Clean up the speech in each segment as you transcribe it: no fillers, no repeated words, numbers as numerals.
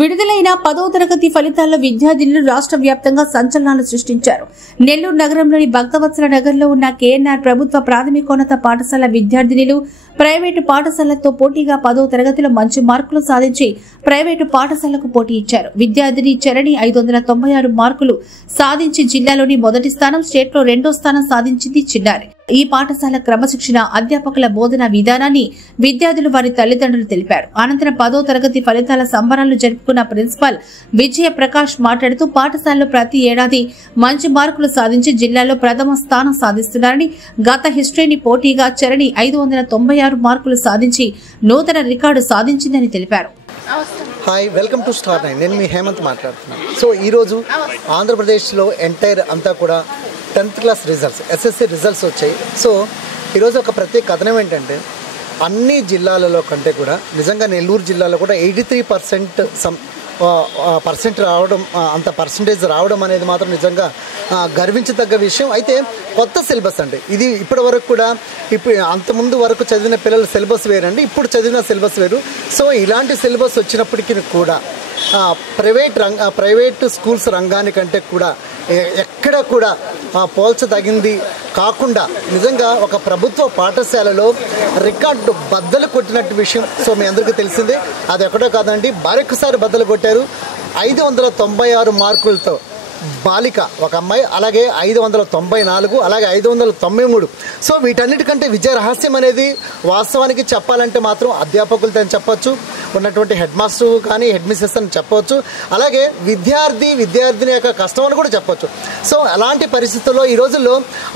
విడుదలైన 10వ తరగతి ఫలితాల్లో విద్యార్థినులు రాష్ట్ర వ్యాప్తంగా సంచలనాలు సృష్టించారు. నెల్లూరు నగరంలోని భక్తవత్సల నగర్లో ఉన్న కేఎన్ఆర్ ప్రభుత్వ ప్రాథమికోన్నత పాఠశాల విద్యార్థినులు ప్రైవేటు పాఠశాలతో పోటీగా 10వ తరగతిలో మంచి మార్కులు సాధించి ప్రైవేటు పాఠశాలకు పోటీ ఇచ్చారు. విద్యార్థిని చరణి 596 మార్కులు సాధించి జిల్లాలోని మొదటి స్థానం, స్టేట్లో 2వ స్థానం సాధించింది చిన్నారి. ఈ పాఠశాల క్రమశిక్షణ, అధ్యాపకుల బోధన విధానాన్ని విద్యార్థులు వారి తల్లిదండ్రులు తెలిపారు. అనంతరం 10వ తరగతి ఫలితాల సంబరాలు జరుపుకున్న ప్రిన్సిపాల్ విజయ ప్రకాష్ మాట్లాడుతూ పాఠశాలలో ప్రతి ఏడాది మంచి మార్కులు సాధించి జిల్లాలో ప్రథమ స్థానం సాధిస్తున్నారని, గత హిస్టరీని పోటీగా చరణి 596 మార్కులు సాధించి నూతన రికార్డు సాధించిందని తెలిపారు. Hi, welcome to star 9. నేను మీ హేమంత్ మాట్లాడుతున్నాను. సో ఈరోజు ఆంధ్రప్రదేశ్లో ఎంటైర్ అంతా కూడా 10th class results, SSC results వచ్చాయి. సో ఈరోజు ఒక ప్రత్యేక కథనం ఏంటంటే, అన్ని జిల్లాలలో కంటే కూడా నిజంగా నెల్లూరు జిల్లాలో కూడా 83% రావడం, అంత పర్సంటేజ్ రావడం అనేది మాత్రం నిజంగా గర్వించదగ్గ విషయం. అయితే కొత్త సిలబస్ అండి ఇది. ఇప్పటి వరకు కూడా అంతకుముందు వరకు చదివిన పిల్లల సిలబస్ వేరండి, ఇప్పుడు చదివిన సిలబస్ వేరు. సో ఇలాంటి సిలబస్ వచ్చినప్పటికీ కూడా ప్రైవేట్ స్కూల్స్ రంగానికంటే కూడా ఎక్కడ కూడా పోల్చదగింది కాకుండా నిజంగా ఒక ప్రభుత్వ పాఠశాలలో రికార్డు బద్దలు కొట్టినట్టు విషయం సో మీ అందరికీ తెలిసిందే. అది ఎక్కడో కాదండి, మరొకసారి బద్దలు కొట్టారు. 596 మార్కులతో బాలిక ఒక అమ్మాయి, అలాగే 594, అలాగే 593. సో వీటన్నిటికంటే విజయ రహస్యం అనేది వాస్తవానికి చెప్పాలంటే మాత్రం అధ్యాపకులతో అని చెప్పొచ్చు, ఉన్నటువంటి హెడ్ మాస్టర్ కానీ హెడ్ మిస్సెస్ అని చెప్పవచ్చు, అలాగే విద్యార్థిని యొక్క కష్టం అని కూడా చెప్పొచ్చు. సో అలాంటి పరిస్థితుల్లో ఈ రోజుల్లో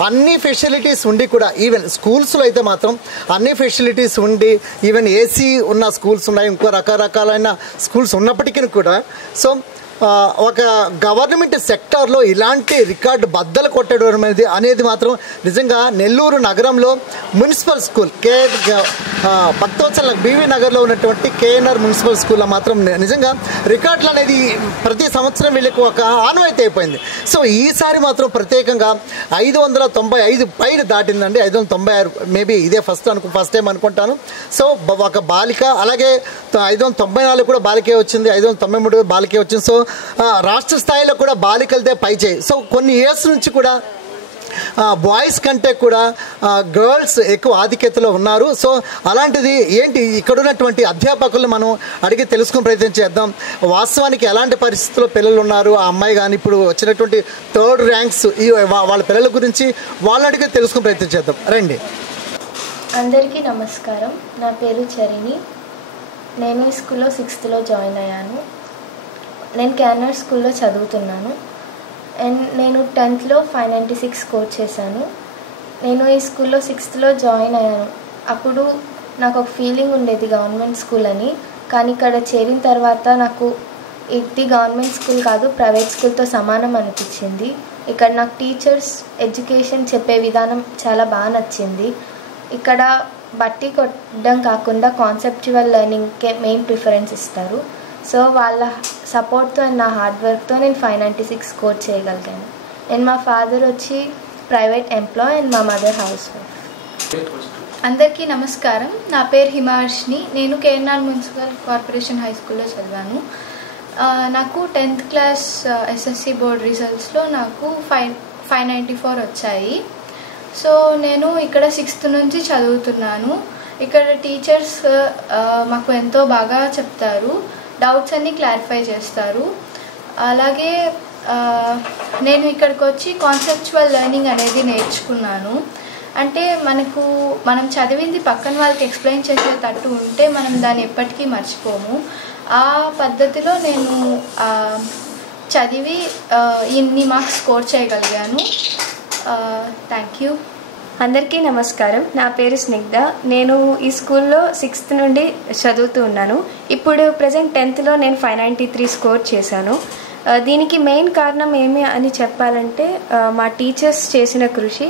అన్ని ఫెసిలిటీస్ ఉండి కూడా, ఈవెన్ స్కూల్స్లో అయితే మాత్రం అన్ని ఫెసిలిటీస్ ఉండి, ఈవెన్ ఏసీ ఉన్న స్కూల్స్ ఉన్నాయి, ఇంకో రకరకాలైన స్కూల్స్ ఉన్నప్పటికీ కూడా సో ఒక గవర్నమెంట్ సెక్టార్లో ఇలాంటి రికార్డు బద్దలు కొట్టడం అనేది మాత్రం నిజంగా నెల్లూరు నగరంలో మున్సిపల్ స్కూల్ భక్తవత్సల బీవీ నగర్లో ఉన్నటువంటి కేఎన్ఆర్ మున్సిపల్ స్కూల్లో మాత్రం నిజంగా రికార్డులు అనేది ప్రతి సంవత్సరం వీళ్ళకి ఒక ఆనవాయితీ అయిపోయింది. సో ఈసారి మాత్రం ప్రత్యేకంగా 595 పైన దాటిందండి. 596 మేబీ ఇదే ఫస్ట్ టైం అనుకుంటాను. సో ఒక బాలిక, అలాగే 594 కూడా బాలికే వచ్చింది, 593 బాలికే వచ్చింది. సో రాష్ట్ర స్థాయిలో కూడా బాలికలదే పై చేయి. సో కొన్ని ఇయర్స్ నుంచి కూడా బాయ్స్ కంటే కూడా గర్ల్స్ ఎక్కువ ఆధిక్యతలో ఉన్నారు. సో అలాంటిది ఏంటి, ఇక్కడ ఉన్నటువంటి అధ్యాపకులు మనం అడిగి తెలుసుకునే ప్రయత్నం చేద్దాం. వాస్తవానికి ఎలాంటి పరిస్థితుల్లో పిల్లలు ఉన్నారు, ఆ అమ్మాయి కానీ ఇప్పుడు వచ్చినటువంటి 3rd ర్యాంక్స్ వాళ్ళ పిల్లల గురించి వాళ్ళు అడిగి తెలుసుకునే ప్రయత్నం చేద్దాం. రండి. అందరికీ నమస్కారం. నా పేరు చరణి. నేను ఈ స్కూల్లో 6th జాయిన్ అయ్యాను. నేను కేఎన్ఆర్ స్కూల్లో చదువుతున్నాను. అండ్ నేను 10th 596 స్కోర్ చేశాను. నేను ఈ స్కూల్లో 6th జాయిన్ అయ్యాను. అప్పుడు నాకు ఒక ఫీలింగ్ ఉండేది గవర్నమెంట్ స్కూల్ అని, కానీ ఇక్కడ చేరిన తర్వాత నాకు ఇది గవర్నమెంట్ స్కూల్ కాదు, ప్రైవేట్ స్కూల్తో సమానం అనిపించింది. ఇక్కడ నాకు టీచర్స్ ఎడ్యుకేషన్ చెప్పే విధానం చాలా బాగా నచ్చింది. ఇక్కడ బట్టి కొట్టడం కాకుండా కాన్సెప్చువల్ లెర్నింగ్కే మెయిన్ ప్రిఫరెన్స్ ఇస్తారు. సో వాళ్ళ సపోర్ట్తో అండ్ నా హార్డ్ వర్క్తో నేను 596 స్కోర్ చేయగలిగాను. నేను మా ఫాదర్ వచ్చి ప్రైవేట్ ఎంప్లాయ్ అండ్ మా మదర్ హౌస్ వైఫ్. అందరికీ నమస్కారం. నా పేరు హిమార్షిని. నేను కేఎన్ఆర్ మున్సిపల్ కార్పొరేషన్ హై స్కూల్లో చదివాను. నాకు 10th క్లాస్ ఎస్ఎస్సి బోర్డ్ రిజల్ట్స్లో నాకు 594 వచ్చాయి. సో నేను ఇక్కడ 6th నుంచి చదువుతున్నాను. ఇక్కడ టీచర్స్ మాకు ఎంతో బాగా చెప్తారు, డౌట్స్ అన్నీ క్లారిఫై చేస్తారు. అలాగే నేను ఇక్కడికి వచ్చి కాన్సెప్చువల్ లెర్నింగ్ అనేది నేర్చుకున్నాను. అంటే మనం చదివింది పక్కన వాళ్ళకి ఎక్స్ప్లెయిన్ చేసేటట్టు ఉంటే మనం దాన్ని ఎప్పటికీ మర్చిపోము. ఆ పద్ధతిలో నేను చదివి ఇన్ని మార్క్స్ స్కోర్ చేయగలిగాను. Thank you. అందరికీ నమస్కారం. నా పేరు స్నిగ్ధ. నేను ఈ స్కూల్లో 6th నుండి చదువుతూ ఉన్నాను. ఇప్పుడు ప్రజెంట్ 10th నేను 593 స్కోర్ చేశాను. దీనికి మెయిన్ కారణం ఏమి అని చెప్పాలంటే మా టీచర్స్ చేసిన కృషి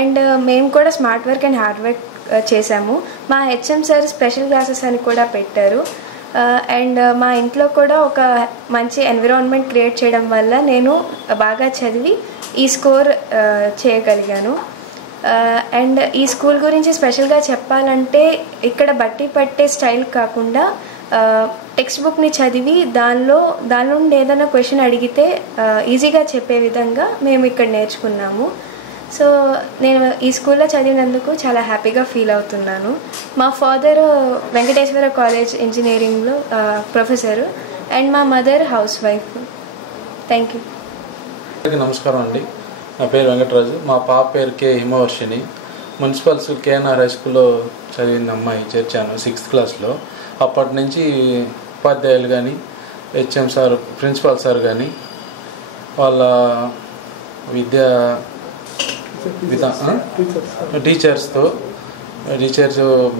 అండ్ మేము కూడా smart work and hard work చేశాము. మా హెచ్ఎం సార్ స్పెషల్ క్లాసెస్ అని కూడా పెట్టారు. అండ్ మా ఇంట్లో కూడా ఒక మంచి ఎన్విరాన్మెంట్ క్రియేట్ చేయడం వల్ల నేను బాగా చదివి ఈ స్కోర్ చేయగలిగాను. అండ్ ఈ స్కూల్ గురించి స్పెషల్గా చెప్పాలంటే ఇక్కడ బట్టి పట్టే స్టైల్ కాకుండా టెక్స్ట్ బుక్ని చదివి దానిలో నుండి ఏదైనా క్వశ్చన్ అడిగితే ఈజీగా చెప్పే విధంగా మేము ఇక్కడ నేర్చుకున్నాము. సో నేను ఈ స్కూల్లో చదివినందుకు చాలా హ్యాపీగా ఫీల్ అవుతున్నాను. మా ఫాదర్ వెంకటేశ్వర కాలేజ్ ఇంజనీరింగ్లో ప్రొఫెసరు అండ్ మా mother housewife. Thank you. నమస్కారం అండి. నా పేరు వెంకటరాజు. మా పాప పేరు K Himavarshini. Municipal school KNR high స్కూల్లో చదివిన అమ్మాయి చేర్చాను 6th క్లాస్లో. అప్పటి నుంచి ఉపాధ్యాయులు కానీ హెచ్ఎం సార్ ప్రిన్సిపాల్ సార్ కానీ వాళ్ళ టీచర్స్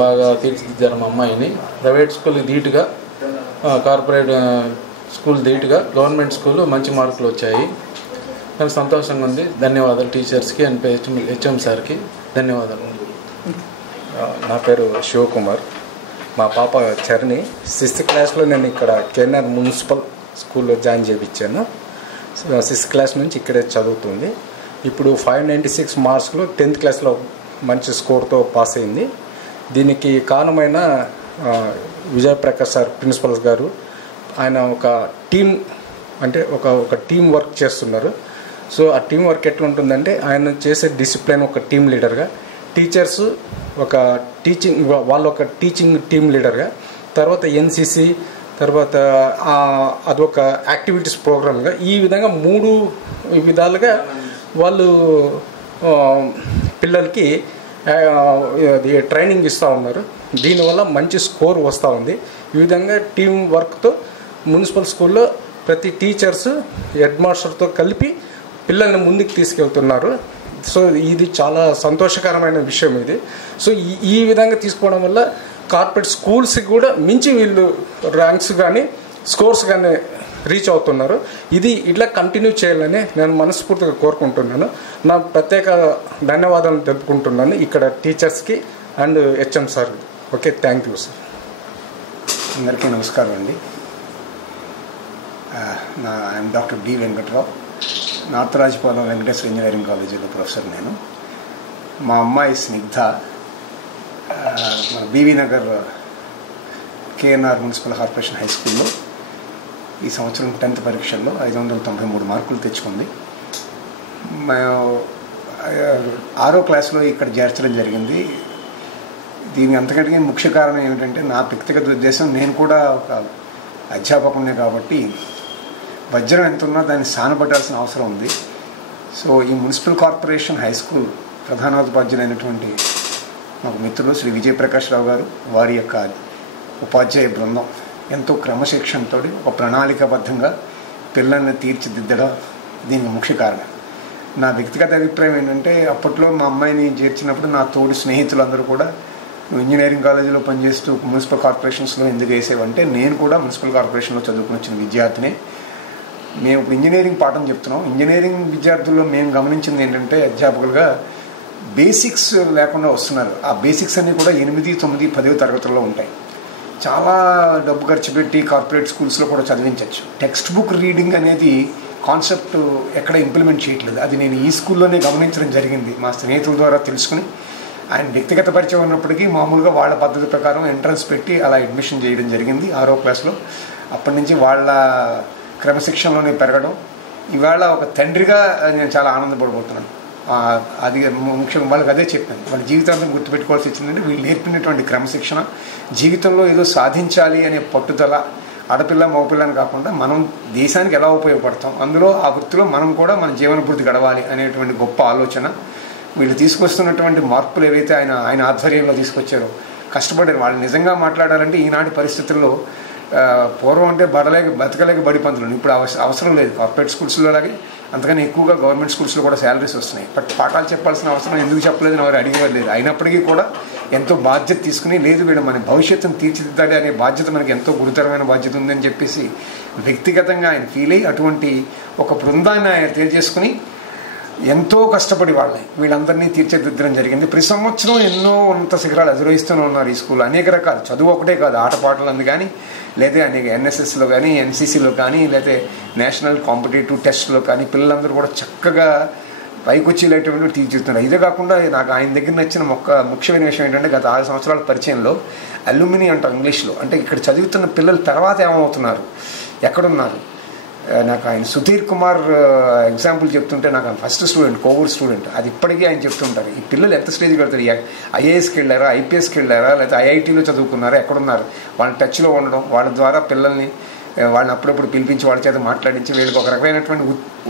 బాగా తీర్చిదిద్దారు మా అమ్మాయిని. ప్రైవేట్ స్కూల్ ధీటుగా, కార్పొరేట్ స్కూల్ ధీటుగా గవర్నమెంట్ స్కూల్ మంచి మార్కులు వచ్చాయి. కానీ సంతోషంగా ఉంది. ధన్యవాదాలు టీచర్స్కి అండ్ హెచ్ఎం సార్కి ధన్యవాదాలు. నా పేరు శివకుమార్. మా పాప చరణి 6th క్లాస్లో నేను ఇక్కడ కేఎన్ఆర్ మున్సిపల్ స్కూల్లో జాయిన్ చేయించాను. 6th క్లాస్ నుంచి ఇక్కడే చదువుతుంది. ఇప్పుడు 596 మార్క్స్లో 10th క్లాస్లో మంచి స్కోర్తో పాస్ అయింది. దీనికి కారణమైన విజయప్రకాష్ సార్ ప్రిన్సిపల్ గారు. ఆయన ఒక టీం అంటే ఒక టీం వర్క్ చేస్తున్నారు. సో ఆ టీం వర్క్ ఎట్లా ఉంటుందంటే ఆయన చేసే డిసిప్లిన్ ఒక టీం లీడర్గా, టీచర్స్ ఒక వాళ్ళు ఒక టీచింగ్ టీం లీడర్గా, తర్వాత ఎన్సిసి, తర్వాత అదొక యాక్టివిటీస్ ప్రోగ్రామ్గా, ఈ విధంగా 3 విధాలుగా వాళ్ళు పిల్లలకి ట్రైనింగ్ ఇస్తూ ఉన్నారు. దీనివల్ల మంచి స్కోర్ వస్తూ ఉంది. ఈ విధంగా టీం వర్క్తో మున్సిపల్ స్కూల్లో ప్రతి టీచర్స్ హెడ్ మాస్టర్తో కలిపి పిల్లల్ని ముందుకు తీసుకెళ్తున్నారు. సో ఇది చాలా సంతోషకరమైన విషయం ఇది. సో ఈ విధంగా తీసుకోవడం వల్ల కార్పొరేట్ స్కూల్స్కి కూడా మించి వీళ్ళు ర్యాంక్స్ కానీ స్కోర్స్ కానీ రీచ్ అవుతున్నారు. ఇది ఇట్లా కంటిన్యూ చేయాలని నేను మనస్ఫూర్తిగా కోరుకుంటున్నాను. నా ప్రత్యేక ధన్యవాదాలు తెలుపుకుంటున్నాను ఇక్కడ టీచర్స్కి and HM sir. Okay, thank you sir. అందరికీ నమస్కారం అండి. I'm doctor D Venkatrao. North Rajapalem Venkateswara engineering కాలేజీలో ప్రొఫెసర్ నేను. మా అమ్మాయి స్నిగ్ధ మన BV Nagar KNR municipal corporation high స్కూల్లో ఈ సంవత్సరం 10th పరీక్షల్లో 593 మార్కులు తెచ్చుకుంది. 6వ క్లాస్లో ఇక్కడ చేర్చడం జరిగింది. దీని అంతకంటే ముఖ్య కారణం ఏమిటంటే నా వ్యక్తిగత ఉద్దేశం, నేను కూడా ఒక అధ్యాపకునే కాబట్టి వజ్రం ఎంత ఉన్నా దాన్ని స్థానపట్టాల్సిన అవసరం ఉంది. సో ఈ మున్సిపల్ కార్పొరేషన్ హై స్కూల్ ప్రధానోపాధ్యాయులైనటువంటి మాకు మిత్రులు శ్రీ విజయప్రకాష్ రావు గారు, వారి యొక్క ఉపాధ్యాయ బృందం ఎంతో క్రమశిక్షణతో ఒక ప్రణాళికాబద్ధంగా పిల్లల్ని తీర్చిదిద్దడం దీనికి ముఖ్య కారణం. నా వ్యక్తిగత అభిప్రాయం ఏంటంటే, అప్పట్లో మా అమ్మాయిని చేర్చినప్పుడు నా తోటి స్నేహితులందరూ కూడా ఇంజనీరింగ్ కాలేజీలో పనిచేస్తూ మున్సిపల్ కార్పొరేషన్స్లో ఎందుకు వేసేవంటే, నేను కూడా మున్సిపల్ కార్పొరేషన్లో చదువుకుని వచ్చిన విద్యార్థినే. మేము ఇప్పుడు ఇంజనీరింగ్ పాఠం చెప్తున్నాం. ఇంజనీరింగ్ విద్యార్థుల్లో మేము గమనించింది ఏంటంటే, అధ్యాపకులుగా బేసిక్స్ లేకుండా వస్తున్నారు. ఆ బేసిక్స్ అన్నీ కూడా 8, 9, 10వ తరగతుల్లో ఉంటాయి. చాలా డబ్బు ఖర్చు పెట్టి కార్పొరేట్ స్కూల్స్లో కూడా చదివించవచ్చు. టెక్స్ట్ బుక్ రీడింగ్ అనేది కాన్సెప్ట్ ఎక్కడ ఇంప్లిమెంట్ చేయట్లేదు. అది నేను ఈ స్కూల్లోనే గమనించడం జరిగింది. మా స్నేహితుల ద్వారా తెలుసుకుని, ఆయన వ్యక్తిగత పరిచయం ఉన్నప్పటికీ మామూలుగా వాళ్ళ పద్ధతి ప్రకారం ఎంట్రన్స్ పెట్టి అలా అడ్మిషన్ చేయడం జరిగింది 6వ క్లాస్లో. అప్పటి నుంచి వాళ్ళ క్రమశిక్షణలోనే పెరగడం, ఇవాళ ఒక తండ్రిగా నేను చాలా ఆనందపడిపోతున్నాను. అది ముఖ్యంగా వాళ్ళకి అదే చెప్పాను. వాళ్ళ జీవితాంతం గుర్తుపెట్టుకోవాల్సి వచ్చిందంటే, వీళ్ళు నేర్పినటువంటి క్రమశిక్షణ, జీవితంలో ఏదో సాధించాలి అనే పట్టుదల, ఆడపిల్ల మగపిల్లని కాకుండా మనం దేశానికి ఎలా ఉపయోగపడతాం, అందులో ఆ వృత్తిలో మనం కూడా మన జీవనభృతి గడవాలి అనేటువంటి గొప్ప ఆలోచన. వీళ్ళు తీసుకొస్తున్నటువంటి మార్పులు ఏవైతే ఆయన ఆధ్వర్యంలో తీసుకొచ్చారో, కష్టపడారు. వాళ్ళు నిజంగా మాట్లాడాలంటే ఈనాటి పరిస్థితుల్లో పూర్వం అంటే బతకలేక బడి పంతులు, ఇప్పుడు అవసరం లేదు. కార్పొరేట్ స్కూల్స్లో అలాగే అంతకని ఎక్కువగా గవర్నమెంట్ స్కూల్స్లో కూడా శాలరీస్ వస్తున్నాయి. బట్ పాఠాలు చెప్పాల్సిన అవసరం ఎందుకు చెప్పలేదని ఎవరు అడిగేవారు లేదు. అయినప్పటికీ కూడా ఎంతో బాధ్యత తీసుకుని, లేదు వీడు మన భవిష్యత్తును తీర్చిదిద్దాలి అనే బాధ్యత మనకి ఎంతో గురుతరమైన బాధ్యత ఉందని చెప్పేసి వ్యక్తిగతంగా ఆయన ఫీల్ అయ్యి అటువంటి ఒక బృందాన్ని ఆయన తెలియజేసుకుని ఎంతో కష్టపడి వీళ్ళందరినీ తీర్చిదిద్దడం జరిగింది. ప్రతి సంవత్సరం ఎన్నో ఉన్నత శిఖరాలు అధిరోహిస్తూనే ఉన్నారు ఈ స్కూల్. అనేక రకాలు, చదువు ఒకటే కాదు, ఆటపాటలు అందు కానీ, లేదా అనేక ఎన్ఎస్ఎస్లో కానీ, ఎన్సీసీలో కానీ, లేదా నేషనల్ కాంపిటేటివ్ టెస్ట్లో కానీ పిల్లలందరూ కూడా చక్కగా పైకి వచ్చి ఇలాంటివి తీర్చిస్తున్నారు. ఇదే కాకుండా నాకు ఆయన దగ్గర నచ్చిన ముఖ్యమైన విషయం ఏంటంటే గత 6 సంవత్సరాల పరిచయంలో అల్యూమిని అంటారు ఇంగ్లీష్లో, అంటే ఇక్కడ చదువుతున్న పిల్లలు తర్వాత ఏమవుతున్నారు, ఎక్కడున్నారు. నాకు ఆయన సుధీర్ కుమార్ ఎగ్జాంపుల్ చెప్తుంటే నాకు ఆయన ఫస్ట్ స్టూడెంట్, కోవిడ్ స్టూడెంట్, అది ఇప్పటికీ ఆయన చెప్తుంటారు. ఈ పిల్లలు ఎంత స్టేజ్కి వెళ్తారు, ఐఏఎస్కి వెళ్ళారా, ఐపీఎస్కి వెళ్ళారా, లేకపోతే ఐఐటీలో చదువుకున్నారా, ఎక్కడున్నారు, వాళ్ళ టచ్లో ఉండడం, వాళ్ళ ద్వారా పిల్లల్ని వాళ్ళని అప్పుడప్పుడు పిలిపించి వాళ్ళ చేత మాట్లాడించి వీళ్ళకి ఒక రకమైనటువంటి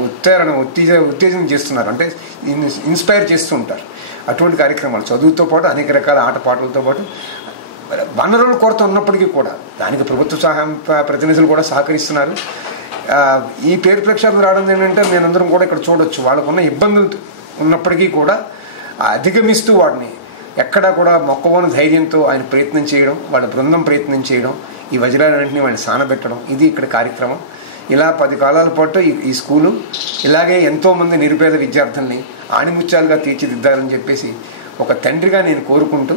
ఉత్తేజనం చేస్తున్నారు, అంటే ఇన్స్పైర్ చేస్తూ ఉంటారు. అటువంటి కార్యక్రమాలు చదువుతో పాటు అనేక రకాల ఆటపాటలతో పాటు వనరుల కొరత ఉన్నప్పటికీ కూడా దానికి ప్రభుత్వ సహాయం ప్రతినిధులు కూడా సహకరిస్తున్నారు. ఈ పేరు ప్రఖ్యాతులు రావడం ఏంటంటే నేనందరం కూడా ఇక్కడ చూడొచ్చు, వాళ్ళకున్న ఇబ్బందులు ఉన్నప్పటికీ కూడా అధిగమిస్తూ వాటిని ఎక్కడా కూడా మొక్కవోని ధైర్యంతో ఆయన ప్రయత్నం చేయడం, వాళ్ళ బృందం ప్రయత్నం చేయడం, ఈ వజ్రాలన్నింటినీ వాళ్ళని సానబెట్టడం, ఇది ఇక్కడ కార్యక్రమం. ఇలా 10 కాలాల పాటు ఈ స్కూలు ఇలాగే ఎంతోమంది నిరుపేద విద్యార్థుల్ని ఆణిముత్యాలుగా తీర్చిదిద్దాలని చెప్పేసి ఒక తండ్రిగా నేను కోరుకుంటూ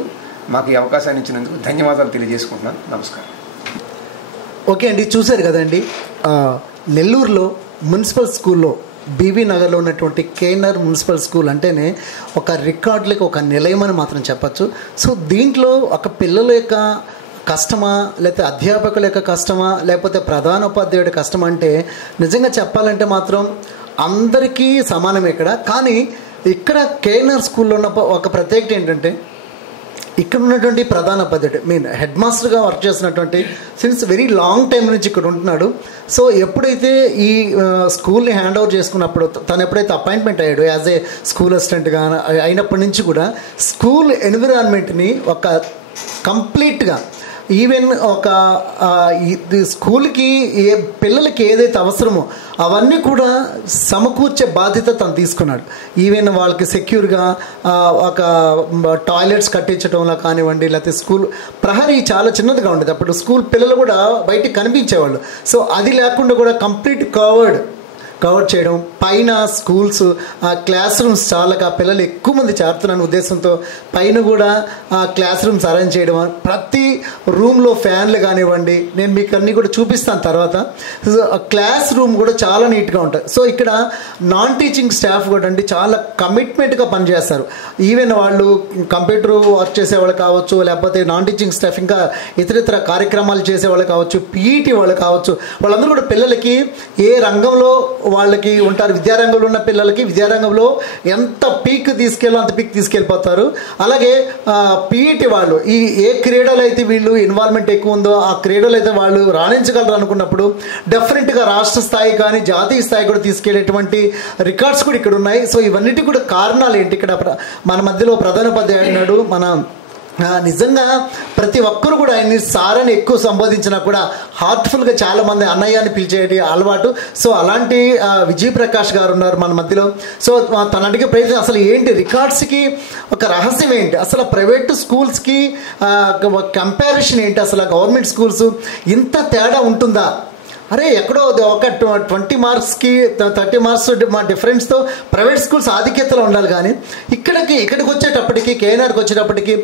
మాకు ఈ అవకాశాన్ని ఇచ్చినందుకు ధన్యవాదాలు తెలియజేసుకుంటున్నాను. నమస్కారం. ఓకే అండి, చూశారు కదండి, నెల్లూరులో మున్సిపల్ స్కూల్లో బీబీ నగర్లో ఉన్నటువంటి కేఎన్ఆర్ మున్సిపల్ స్కూల్ అంటేనే ఒక రికార్డులకు ఒక నిలయమని మాత్రం చెప్పచ్చు. సో దీంట్లో ఒక పిల్లల యొక్క కష్టమా, లేకపోతే అధ్యాపకుల యొక్క కష్టమా, లేకపోతే ప్రధానోపాధ్యాయుడి కష్టమా అంటే నిజంగా చెప్పాలంటే మాత్రం అందరికీ సమానం ఇక్కడ. కానీ ఇక్కడ కేఎన్ఆర్ స్కూల్లో ఉన్న ఒక ప్రత్యేకత ఏంటంటే ఇక్కడ ఉన్నటువంటి ప్రధానోపాధ్యాయుడు హెడ్ మాస్టర్గా వర్క్ చేస్తున్నటువంటి సిన్స్ వెరీ లాంగ్ టైం నుంచి ఇక్కడ ఉంటున్నాడు. సో ఎప్పుడైతే ఈ స్కూల్ని హ్యాండ్ ఓవర్ చేసుకున్నప్పుడు తను ఎప్పుడైతే అపాయింట్మెంట్ అయ్యాడు యాజ్ ఏ స్కూల్ అసిస్టెంట్గా అయినప్పటి నుంచి కూడా స్కూల్ ఎన్విరాన్మెంట్ని ఒక కంప్లీట్గా ఈవెన్ ఒక స్కూల్కి పిల్లలకి ఏదైతే అవసరమో అవన్నీ కూడా సమకూర్చే బాధ్యత తను తీసుకున్నాడు. ఈవెన్ వాళ్ళకి సెక్యూర్గా ఒక టాయిలెట్స్ కట్టించడంలో కానివ్వండి, లేకపోతే స్కూల్ ప్రహరీ చాలా చిన్నదిగా ఉండేది, అప్పుడు స్కూల్ పిల్లలు కూడా బయటికి కనిపించేవాళ్ళు. సో అది లేకుండా కూడా కంప్లీట్ కవర్ చేయడం, పైన స్కూల్స్ క్లాస్ రూమ్స్ చాలా పిల్లలు ఎక్కువ మంది చేరుతున్న ఉద్దేశంతో పైన కూడా క్లాస్ రూమ్స్ అరేంజ్ చేయడం, ప్రతి రూమ్లో ఫ్యాన్లు కానివ్వండి, నేను మీకు అన్నీ కూడా చూపిస్తాను తర్వాత. క్లాస్ రూమ్ కూడా చాలా నీట్గా ఉంటుంది. సో ఇక్కడ నాన్ టీచింగ్ స్టాఫ్ కూడా అండి చాలా కమిట్మెంట్గా పనిచేస్తారు. ఈవెన్ వాళ్ళు కంప్యూటర్ వర్క్ చేసేవాళ్ళు కావచ్చు, లేకపోతే నాన్ టీచింగ్ స్టాఫ్ ఇంకా ఇతరితర కార్యక్రమాలు చేసేవాళ్ళు కావచ్చు, పీఈటీ వాళ్ళు కావచ్చు, వాళ్ళందరూ కూడా పిల్లలకి ఏ రంగంలో వాళ్ళకి ఉంటారు, విద్యారంగంలో ఉన్న పిల్లలకి విద్యారంగంలో ఎంత పీక్ తీసుకెళ్ళో అంత పీక్ తీసుకెళ్ళిపోతారు. అలాగే పీఈటీ వాళ్ళు ఏ క్రీడలు అయితే వీళ్ళు ఇన్వాల్వ్మెంట్ ఎక్కువ ఉందో ఆ క్రీడలు అయితే వాళ్ళు రాణించగలరు అనుకున్నప్పుడు డెఫినెట్గా రాష్ట్ర స్థాయి కానీ జాతీయ స్థాయి కూడా తీసుకెళ్లేటువంటి రికార్డ్స్ కూడా ఇక్కడ ఉన్నాయి. సో ఇవన్నిటి కూడా కారణాలు ఏంటి, ఇక్కడ మన మధ్యలో ప్రధానోపాధ్యాయుడు ఉన్నాడు. నిజంగా ప్రతి ఒక్కరు కూడా ఆయన్ని సార్ అని ఎక్కువ సంబోధించినా కూడా హార్ట్ఫుల్గా చాలామంది అన్నయ్య అని పిలిచేటి అలవాటు. సో అలాంటి విజయ్ ప్రకాష్ గారు ఉన్నారు మన మధ్యలో. సో తను అడిగే ప్రయత్నం అసలు ఏంటి రికార్డ్స్కి ఒక రహస్యం ఏంటి, అసలు ప్రైవేట్ స్కూల్స్కి కంపారిజన్ ఏంటి, అసలు గవర్నమెంట్ స్కూల్స్ ఇంత తేడా ఉంటుందా, అరే ఎక్కడో ఒక 20 మార్క్స్కి 30 మార్క్స్ మా డిఫరెన్స్తో ప్రైవేట్ స్కూల్స్ ఆధిక్యతలో ఉండాలి. కానీ ఇక్కడికి వచ్చేటప్పటికి కేఎన్ఆర్కి వచ్చేటప్పటికి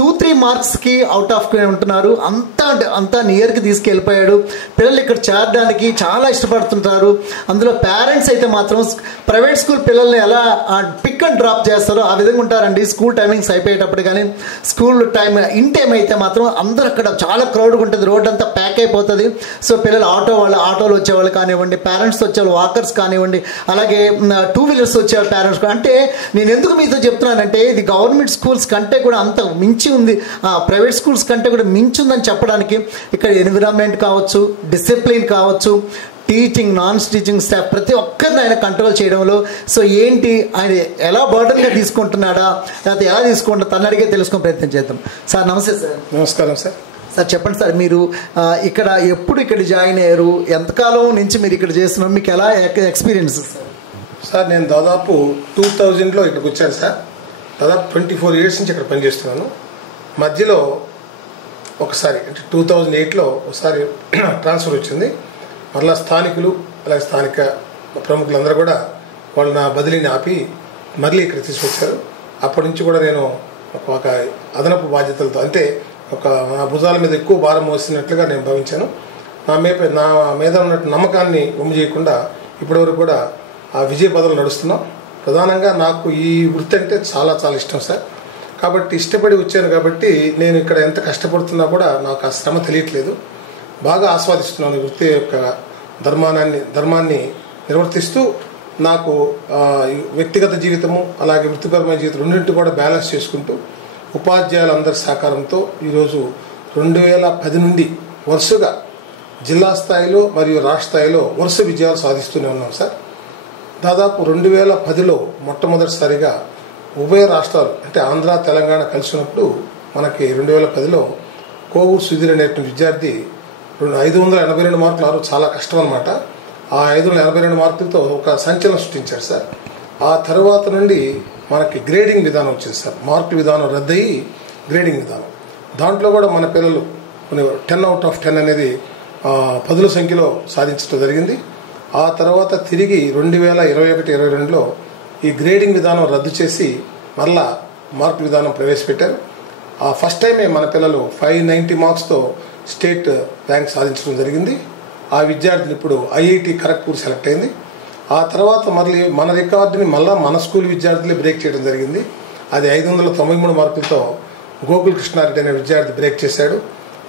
2-3 మార్క్స్కి అవుట్ ఆఫ్ ఉంటున్నారు. అంతా నియర్కి తీసుకెళ్ళిపోయాడు. పిల్లలు ఇక్కడ చేరడానికి చాలా ఇష్టపడుతుంటారు. అందులో పేరెంట్స్ అయితే మాత్రం ప్రైవేట్ స్కూల్ పిల్లల్ని ఎలా పిక్ అండ్ డ్రాప్ చేస్తారో ఆ విధంగా ఉంటారండి. స్కూల్ టైమింగ్స్ అయిపోయేటప్పుడు కానీ స్కూల్ ఇన్ టైం అయితే మాత్రం అందరూ అక్కడ చాలా క్రౌడ్గా ఉంటుంది, రోడ్ అంతా ప్యాక్ అయిపోతుంది. సో పిల్లలు ఆటోలు వచ్చేవాళ్ళు కానివ్వండి, పేరెంట్స్ వచ్చేవాళ్ళు, వాకర్స్ కానివ్వండి, అలాగే 2 వీలర్స్ వచ్చేవాళ్ళు పేరెంట్స్. అంటే నేను ఎందుకు మీతో చెప్తున్నానంటే ఇది గవర్నమెంట్ స్కూల్స్ కంటే కూడా అంత మించి ఉంది, ప్రైవేట్ స్కూల్స్ కంటే కూడా మించి ఉందని చెప్పడానికి ఇక్కడ ఎన్విరాన్మెంట్ కావచ్చు, డిసిప్లిన్ కావచ్చు, టీచింగ్ నాన్ టీచింగ్ స్టాఫ్ ప్రతి ఒక్కరిని ఆయన కంట్రోల్ చేయడంలో. సో ఏంటి ఆయన ఎలా బర్డన్గా తీసుకుంటున్నాడా లేకపోతే ఎలా తీసుకుంటాడా తను అడిగే తెలుసుకునే ప్రయత్నం చేద్దాం. సార్ నమస్తే. సార్ నమస్కారం. సార్ చెప్పండి సార్, మీరు ఇక్కడ ఎప్పుడు ఇక్కడ జాయిన్ అయ్యారు, ఎంతకాలం నుంచి మీరు ఇక్కడ చేస్తున్నారు, మీకు ఎలా ఎక్స్పీరియన్స్ సార్? నేను దాదాపు 2000లో ఇక్కడికి వచ్చాను సార్. దాదాపు 24 years నుంచి ఇక్కడ పనిచేస్తున్నాను. మధ్యలో ఒకసారి అంటే 2008లో ఒకసారి ట్రాన్స్ఫర్ వచ్చింది. మరలా స్థానికులు అలాగే స్థానిక ప్రముఖులందరూ కూడా వాళ్ళు నా బదిలీని ఆపి మళ్ళీ ఇక్కడ తీసుకొచ్చారు. అప్పటి నుంచి కూడా నేను ఒక అదనపు బాధ్యతలతో అంటే నా భుజాల మీద ఎక్కువ భారం మోసినట్లుగా నేను భావించాను. నా మీద ఉన్న నమ్మకాన్ని వమ్ము చేయకుండా ఇప్పటివరకు కూడా ఆ విజయ పదవులు నడుస్తున్నాం. ప్రధానంగా నాకు ఈ వృత్తి అంటే చాలా చాలా ఇష్టం సార్. కాబట్టి ఇష్టపడి వచ్చాను కాబట్టి నేను ఇక్కడ ఎంత కష్టపడుతున్నా కూడా నాకు ఆ శ్రమ తెలియట్లేదు. బాగా ఆస్వాదిస్తున్నాను ఈ వృత్తి యొక్క ధర్మాన్ని నిర్వర్తిస్తూ నాకు వ్యక్తిగత జీవితము అలాగే వృత్తిపరమైన జీవితం రెండింటి కూడా బ్యాలెన్స్ చేసుకుంటూ ఉపాధ్యాయులందరి సహకారంతో ఈరోజు 2010 నుండి వరుసగా జిల్లా స్థాయిలో మరియు రాష్ట్ర స్థాయిలో వరుస విజయాలు సాధిస్తూనే ఉన్నాం సార్. దాదాపు 2010లో మొట్టమొదటిసారిగా ఉభయ రాష్ట్రాలు అంటే ఆంధ్ర తెలంగాణ కలిసినప్పుడు మనకి 2010లో కోవూరు సుధీర్ అనేటువంటి విద్యార్థి 582 మార్కులు ఆరు చాలా కష్టం అనమాట. ఆ 582 మార్కులతో ఒక సంచలనం సృష్టించారు సార్. ఆ తర్వాత నుండి మనకి గ్రేడింగ్ విధానం వచ్చింది సార్. మార్కుల విధానం రద్దయి గ్రేడింగ్ విధానం, దాంట్లో కూడా మన పిల్లలు 10 out of 10 అనేది 10ల సంఖ్యలో సాధించడం జరిగింది. ఆ తర్వాత తిరిగి 2021-22లో ఈ గ్రేడింగ్ విధానం రద్దు చేసి మరలా మార్కుల విధానం ప్రవేశపెట్టారు. ఆ ఫస్ట్ టైమే మన పిల్లలు 590 మార్క్స్తో స్టేట్ ర్యాంక్ సాధించడం జరిగింది. ఆ విద్యార్థిని ఇప్పుడు ఐఐటి ఖరగ్పూర్ సెలెక్ట్ అయింది. ఆ తర్వాత మళ్ళీ మన రికార్డుని మళ్ళీ మన స్కూల్ విద్యార్థులే బ్రేక్ చేయడం జరిగింది. అది 593 మార్కులతో గోకుల్ కృష్ణారెడ్డి అనే విద్యార్థి బ్రేక్ చేశాడు.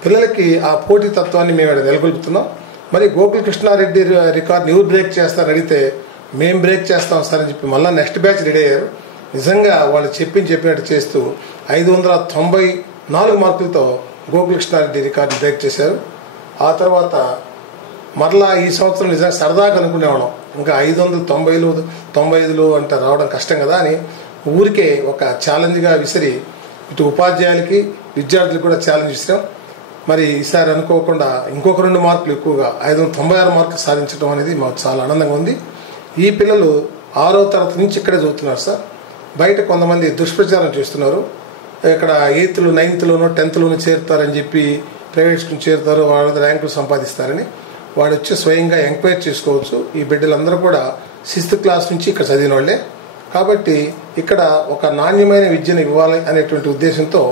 పిల్లలకి ఆ పోటీ తత్వాన్ని మేము నెలకొల్పుతున్నాం. మరి గోకుల్ కృష్ణారెడ్డి రికార్డుని ఎవరు బ్రేక్ చేస్తారని అడిగితే మేము బ్రేక్ చేస్తాం సార్ అని చెప్పి మళ్ళీ నెక్స్ట్ బ్యాచ్ రెడీ అయ్యారు. నిజంగా వాళ్ళు చెప్పినట్టు చేస్తూ 594 మార్కులతో గోకుల్ కృష్ణారెడ్డి రికార్డుని బ్రేక్ చేశారు. ఆ తర్వాత మరలా ఈ సంవత్సరం నిజంగా సరదాగా అనుకునేవాళ్ళం, ఇంకా 595 అంటే రావడం కష్టం కదా అని ఊరికే ఒక ఛాలెంజ్గా విసిరి ఇటు ఉపాధ్యాయులకి విద్యార్థులకు కూడా ఛాలెంజ్ ఇస్తాం. మరి ఈసారి అనుకోకుండా ఇంకొక 2 మార్కులు ఎక్కువగా 596 మార్కులు సాధించడం అనేది మాకు చాలా ఆనందంగా ఉంది. ఈ పిల్లలు 6వ తరగతి నుంచి ఇక్కడే చదువుతున్నారు సార్. బయట కొంతమంది దుష్ప్రచారం చేస్తున్నారు, ఇక్కడ 8th, 9th, 10th చేరుతారని చెప్పి ప్రైవేట్ స్కూల్ చేరుతారు, వాళ్ళ ర్యాంకులు సంపాదిస్తారని. వాడు వచ్చి స్వయంగా ఎంక్వైరీ చేసుకోవచ్చు. ఈ బిడ్డలందరూ కూడా 6th క్లాస్ నుంచి ఇక్కడ చదివిన వాళ్ళే. కాబట్టి ఇక్కడ ఒక నాణ్యమైన విద్యను ఇవ్వాలి అనేటువంటి ఉద్దేశంతో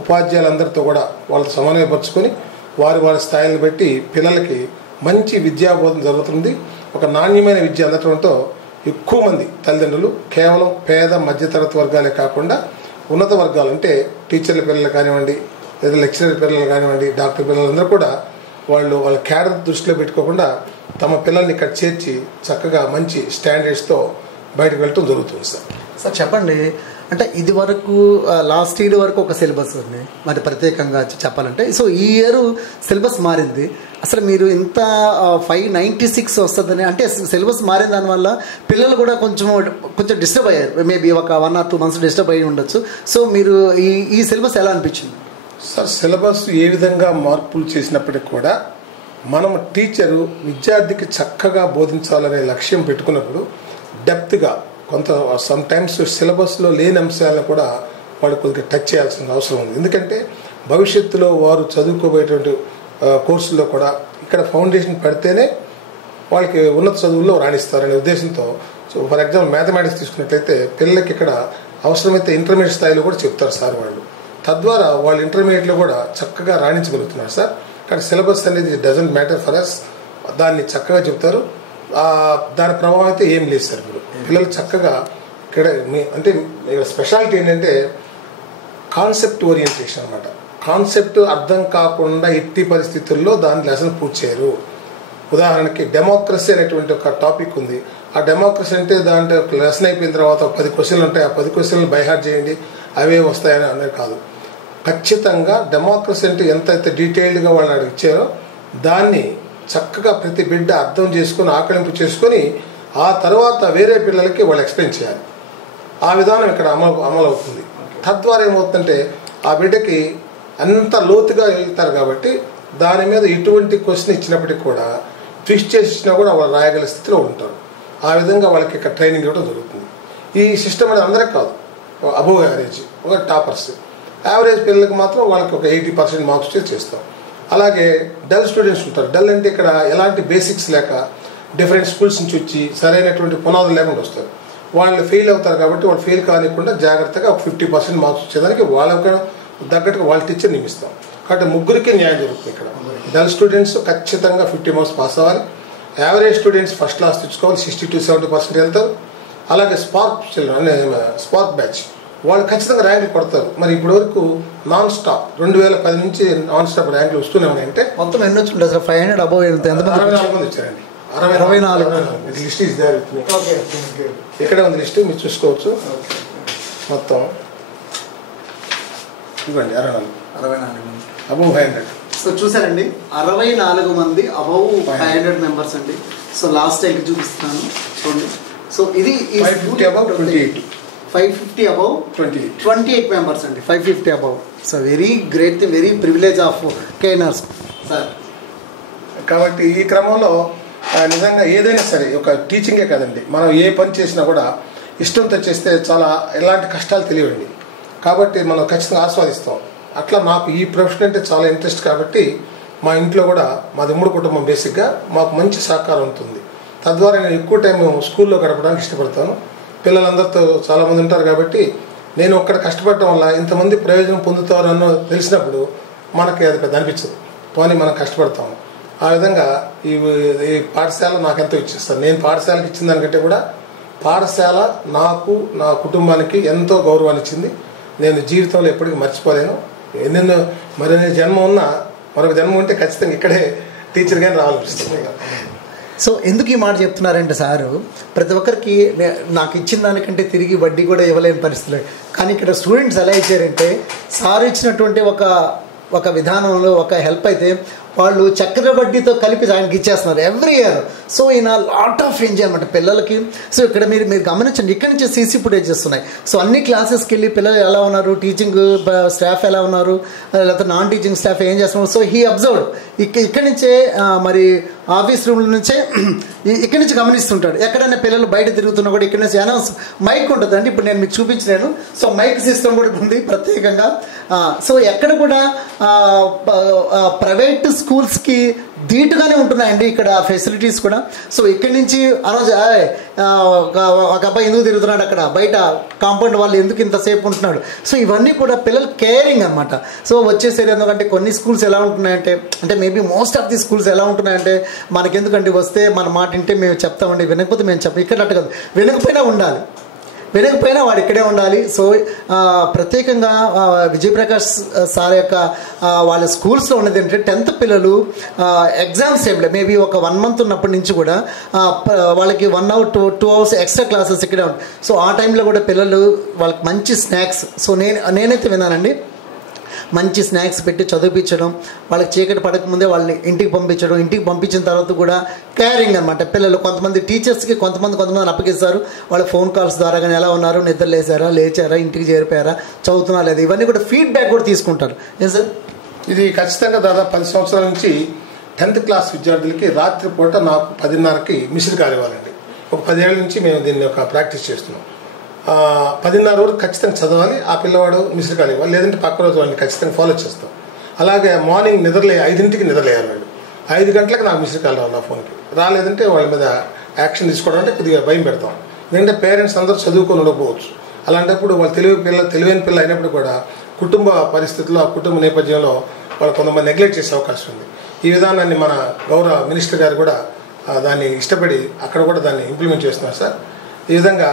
ఉపాధ్యాయులందరితో కూడా వాళ్ళతో సమన్వయపరుచుకొని వారి స్థాయిని బట్టి పిల్లలకి మంచి విద్యాబోధన జరుగుతుంది. ఒక నాణ్యమైన విద్య అందటంతో ఎక్కువ మంది తల్లిదండ్రులు కేవలం పేద మధ్యతరగతి వర్గాలే కాకుండా ఉన్నత వర్గాలు అంటే టీచర్ల పిల్లలు కానివ్వండి, లేదా లెక్చరర్ పిల్లలు కానివ్వండి, డాక్టర్ పిల్లలందరూ కూడా వాళ్ళ క్యాడర్ దృష్టిలో పెట్టుకోకుండా తమ పిల్లల్ని ఇక్కడ చేర్చి చక్కగా మంచి స్టాండర్డ్స్తో బయటకు వెళ్ళటం జరుగుతుంది సార్. సార్ చెప్పండి, అంటే ఇది వరకు లాస్ట్ ఇయర్ వరకు ఒక సిలబస్ ఉంది, మరి ప్రత్యేకంగా చెప్పాలంటే సో ఈ ఇయర్ సిలబస్ మారింది. అసలు మీరు ఇంత 596 వస్తుందని అంటే సిలబస్ మారిన దానివల్ల పిల్లలు కూడా కొంచెం డిస్టర్బ్ అయ్యారు. మేబీ ఒక 1 or 2 months డిస్టర్బ్ అయ్యి ఉండొచ్చు. సో మీరు ఈ సిలబస్ ఎలా అనిపించింది సార్? సిలబస్ ఏ విధంగా మార్పులు చేసినప్పటికీ కూడా మనం టీచరు విద్యార్థికి చక్కగా బోధించాలనే లక్ష్యం పెట్టుకున్నప్పుడు డెప్త్గా కొంత సమ్ టైమ్స్ సిలబస్లో లేని అంశాలను కూడా వాళ్ళు కొద్దిగా టచ్ చేయాల్సిన అవసరం ఉంది. ఎందుకంటే భవిష్యత్తులో వారు చదువుకోబోయేటువంటి కోర్సుల్లో కూడా ఇక్కడ ఫౌండేషన్ పెడితేనే వాళ్ళకి ఉన్నత చదువుల్లో రాణిస్తారనే ఉద్దేశంతో ఫర్ ఎగ్జాంపుల్ మ్యాథమెటిక్స్ తీసుకున్నట్లయితే పిల్లలకి ఇక్కడ అవసరమైతే ఇంటర్మీడియట్ స్థాయిలో కూడా చెప్తారు సార్ వాళ్ళు. తద్వారా వాళ్ళు ఇంటర్మీడియట్లో కూడా చక్కగా రాణించగలుగుతున్నారు సార్. కానీ సిలబస్ అనేది డజంట్ మ్యాటర్ ఫర్ అస్, దాన్ని చక్కగా చెప్తారు. దాని ప్రభావం అయితే ఏం లేదు సార్. ఇప్పుడు పిల్లలు చక్కగా ఇక్కడ అంటే స్పెషాలిటీ ఏంటంటే కాన్సెప్ట్ ఓరియంటేషన్ అనమాట. కాన్సెప్ట్ అర్థం కాకుండా ఎట్టి పరిస్థితుల్లో దాని లెసన్ పూర్తి చేయరు. ఉదాహరణకి డెమోక్రసీ అనేటువంటి ఒక టాపిక్ ఉంది. ఆ డెమోక్రసీ అంటే దాంట్లో లెసన్ అయిపోయిన తర్వాత 10 క్వశ్చన్లు ఉంటాయి. ఆ 10 క్వశ్చన్లు బైహార్ట్ చేయండి అవే వస్తాయని అనేది కాదు. ఖచ్చితంగా డెమోక్రసీ అంటే ఎంతైతే డీటెయిల్డ్గా వాళ్ళు ఇచ్చారో దాన్ని చక్కగా ప్రతి బిడ్డ అర్థం చేసుకొని ఆకలింపు చేసుకొని ఆ తర్వాత వేరే పిల్లలకి వాళ్ళు ఎక్స్ప్లెయిన్ చేయాలి. ఆ విధానం ఇక్కడ అమలు అవుతుంది. తద్వారా ఏమవుతుందంటే ఆ బిడ్డకి అంత లోతుగా వెళ్తారు కాబట్టి దాని మీద ఎటువంటి క్వశ్చన్ ఇచ్చినప్పటికీ కూడా ట్విస్ట్ చేసి ఇచ్చినా కూడా వాళ్ళు రాయగల స్థితిలో ఉంటారు. ఆ విధంగా వాళ్ళకి ఇక్కడ ట్రైనింగ్ ఇవ్వడం జరుగుతుంది. ఈ సిస్టమ్ అనేది అందరికి కాదు, అబోవ్ యావరేజ్ ఒక టాపర్స్ యావరేజ్ పిల్లలకి మాత్రం వాళ్ళకి ఒక 80% మార్క్స్ చేస్తాం. అలాగే డల్ స్టూడెంట్స్ ఉంటారు. డల్ అంటే ఇక్కడ ఎలాంటి బేసిక్స్ లేక డిఫరెంట్ స్కూల్స్ నుంచి వచ్చి సరైనటువంటి పునాదులు లేకుండా వస్తారు. వాళ్ళు ఫెయిల్ అవుతారు కాబట్టి వాళ్ళు ఫెయిల్ కానికుండా జాగ్రత్తగా 50% మార్క్స్ వచ్చేదానికి వాళ్ళకి తగ్గట్టుగా వాళ్ళ టీచర్ నియమిస్తాం. కాబట్టి ముగ్గురికి న్యాయం జరుగుతుంది. ఇక్కడ డల్ స్టూడెంట్స్ ఖచ్చితంగా 50 మార్క్స్ పాస్ అవ్వాలి. యావరేజ్ స్టూడెంట్స్ ఫస్ట్ క్లాస్ తెచ్చుకోవాలి, 60 to 70% వెళ్తారు. అలాగే స్పార్క్ చిల్డ్రన్ స్పార్క్ బ్యాచ్ వాళ్ళు ఖచ్చితంగా ర్యాంకులు కొడతారు. మరి ఇప్పటి వరకు నాన్ స్టాప్ 2010 నుంచి నాన్ స్టాప్ ర్యాంకులు వస్తూనే ఉన్నాయంటే మొత్తం ఎన్ని వచ్చింది అసలు 500 అబౌవ్ ఎంతమంది 64 మంది వచ్చారండి. 64 లిస్ట్ ఇక్కడే ఉంది లిస్ట్, మీరు చూసుకోవచ్చు. మొత్తం ఇవ్వండి 64 అబౌవ్ 500. సో చూసారండి 64 మంది అబౌవ్ 500 మెంబర్స్ అండి. సో లాస్ట్ టైంకి చూపిస్తున్నాను చూడండి. సో ఇది 550 అబౌవ్ 28 550 అబౌవ్ 28 మెంబర్స్ అండి. 550 above. So very great, very privilege of KNR sir. కాబట్టి ఈ క్రమంలో నిజంగా ఏదైనా సరే ఒక టీచింగే కాదండి, మనం ఏ పని చేసినా కూడా ఇష్టంతో చేస్తే చాలా ఎలాంటి కష్టాలు తెలియండి. కాబట్టి మనం ఖచ్చితంగా ఆస్వాదిస్తాం. అట్లా నాకు ఈ ప్రొఫెషన్ అంటే చాలా ఇంట్రెస్ట్ కాబట్టి మా ఇంట్లో కూడా మాది ఉమ్మడి కుటుంబం, బేసిక్గా మాకు మంచి సహకారం ఉంటుంది. తద్వారా నేను ఎక్కువ టైం స్కూల్లో గడపడానికి ఇష్టపడతాను. పిల్లలందరితో చాలామంది ఉంటారు కాబట్టి నేను ఒక్కడ కష్టపడటం వల్ల ఇంతమంది ప్రయోజనం పొందుతారు అన్న తెలిసినప్పుడు మనకి అది పెద్ద అనిపించదు, పోనీ మనం కష్టపడతాము. ఆ విధంగా ఈ పాఠశాల నాకు ఎంతో ఇచ్చేస్తాను. నేను పాఠశాలకు ఇచ్చిన దానికంటే కూడా పాఠశాల నాకు నా కుటుంబానికి ఎంతో గౌరవాన్ని ఇచ్చింది. నేను జీవితంలో ఎప్పటికీ మర్చిపోలేను. ఎన్నెన్నో మరిన్ని జన్మ ఉన్నా మరొక జన్మ ఉంటే ఖచ్చితంగా ఇక్కడే టీచర్గానే రావాలనిపిస్తుంది. సో ఎందుకు ఈ మాట చెప్తున్నారంటే సారు, ప్రతి ఒక్కరికి నాకు ఇచ్చిన దానికంటే తిరిగి వడ్డీ కూడా ఇవ్వలేని పరిస్థితులు. కానీ ఇక్కడ స్టూడెంట్స్ ఎలా ఇచ్చారంటే సారు ఇచ్చినటువంటి ఒక విధానంలో ఒక హెల్ప్ అయితే వాళ్ళు చక్కెర వడ్డీతో కలిపి ఆయనకి ఇచ్చేస్తున్నారు ఎవ్రీ ఇయర్. సో ఈయన లాట్ ఆఫ్ ఎంజాయ్మెంట్ పిల్లలకి. సో ఇక్కడ మీరు గమనించండి, ఇక్కడి నుంచి సీసీ ఫుటేజెస్ ఉన్నాయి. సో అన్ని క్లాసెస్కి వెళ్ళి పిల్లలు ఎలా ఉన్నారు, టీచింగ్ స్టాఫ్ ఎలా ఉన్నారు, లేకపోతే నాన్ టీచింగ్ స్టాఫ్ ఏం చేస్తున్నారు. సో హీ అబ్జర్వ్డ్ ఇక్కడి నుంచే మరి ఆఫీస్ రూమ్ నుంచే ఇక్కడి నుంచి గమనిస్తుంటాడు. ఎక్కడైనా పిల్లలు బయట తిరుగుతున్నా కూడా ఇక్కడి నుంచి అనౌన్స్ మైక్ ఉంటుంది అండి. ఇప్పుడు నేను మీకు చూపించలేను. సో మైక్ సిస్టమ్ కూడా ఉంది ప్రత్యేకంగా. సో ఎక్కడ కూడా ప్రైవేట్ స్కూల్స్కి ధీటుగానే ఉంటున్నాయండి ఇక్కడ ఫెసిలిటీస్ కూడా. సో ఇక్కడి నుంచి అనౌన్స్ ఒక అబ్బాయి ఎందుకు తిరుగుతున్నాడు అక్కడ బయట కాంపౌండ్ వాళ్ళు ఎందుకు ఇంతసేపు ఉంటున్నాడు. సో ఇవన్నీ కూడా పిల్లలు కేరింగ్ అనమాట. సో వచ్చేసేది ఎందుకంటే కొన్ని స్కూల్స్ ఎలా ఉంటున్నాయంటే, అంటే maybe most of the schools ఎలా ఉంటున్నాయంటే మనకెందుకంటే వస్తే మన మాట వింటే మేము చెప్తామండి, వినకపోతే మేము చెప్పం. ఇక్కడ అట్టు కాదు, వినకపోయినా వాడు ఇక్కడే ఉండాలి. సో ప్రత్యేకంగా విజయప్రకాష్ సార్ యొక్క వాళ్ళ స్కూల్స్లో ఉన్నది ఏంటంటే 10th పిల్లలు ఎగ్జామ్స్ టైంలో మేబీ ఒక 1 month ఉన్నప్పటి నుంచి కూడా వాళ్ళకి 1 hour 2 hours ఎక్స్ట్రా క్లాసెస్ ఇక్కడే ఉంటాయి. సో ఆ టైంలో కూడా పిల్లలు వాళ్ళకి మంచి స్నాక్స్, సో నేనైతే విన్నానండి, మంచి స్నాక్స్ పెట్టి చదివించడం, వాళ్ళకి చీకటి పడకముందే వాళ్ళని ఇంటికి పంపించడం, ఇంటికి పంపించిన తర్వాత కూడా కేరింగ్ అనమాట. పిల్లలు కొంతమంది టీచర్స్కి కొంతమంది అప్పగిస్తారు. వాళ్ళ ఫోన్ కాల్స్ ద్వారా కానీ ఎలా ఉన్నారు, నిద్ర లేచారా, ఇంటికి చేరిపోయారా, చదువుతున్నా లేదా, ఇవన్నీ కూడా ఫీడ్బ్యాక్ కూడా తీసుకుంటారు. ఏం సార్ ఇది ఖచ్చితంగా దాదాపు 10 సంవత్సరాల నుంచి 10th క్లాస్ విద్యార్థులకి రాత్రిపూట నాకు 10:30కి మిస్డ్ కాల్ ఇవ్వాలండి. ఒక 10 ఏళ్ళ నుంచి మేము దీన్ని ఒక ప్రాక్టీస్ చేస్తున్నాం. 10:30 వరకు ఖచ్చితంగా చదవాలి, ఆ పిల్లవాడు మిస్డ్ కాల్ ఇవ్వాలి, లేదంటే పక్క రోజు వాళ్ళని ఖచ్చితంగా ఫాలో చేస్తాం. అలాగే మార్నింగ్ 5ంటికి నిద్రలేయాలి వాళ్ళు. 5 గంటలకు నాకు మిస్డ్ కాల్ రావాలి నా ఫోన్కి. రాలేదంటే వాళ్ళ మీద యాక్షన్ తీసుకోవడం అంటే కొద్దిగా భయం పెడతాం. ఎందుకంటే పేరెంట్స్ అందరూ చదువుకొని ఉండకపోవచ్చు. అలాంటప్పుడు వాళ్ళు తెలివైన పిల్ల అయినప్పుడు కూడా కుటుంబ పరిస్థితుల్లో, ఆ కుటుంబ నేపథ్యంలో వాళ్ళు కొంతమంది నెగ్లెక్ట్ చేసే అవకాశం ఉంది. ఈ విధానాన్ని మన గౌరవ మినిస్టర్ గారు కూడా దాన్ని ఇష్టపడి అక్కడ కూడా దాన్ని ఇంప్లిమెంట్ చేస్తున్నారు సార్. ఈ విధంగా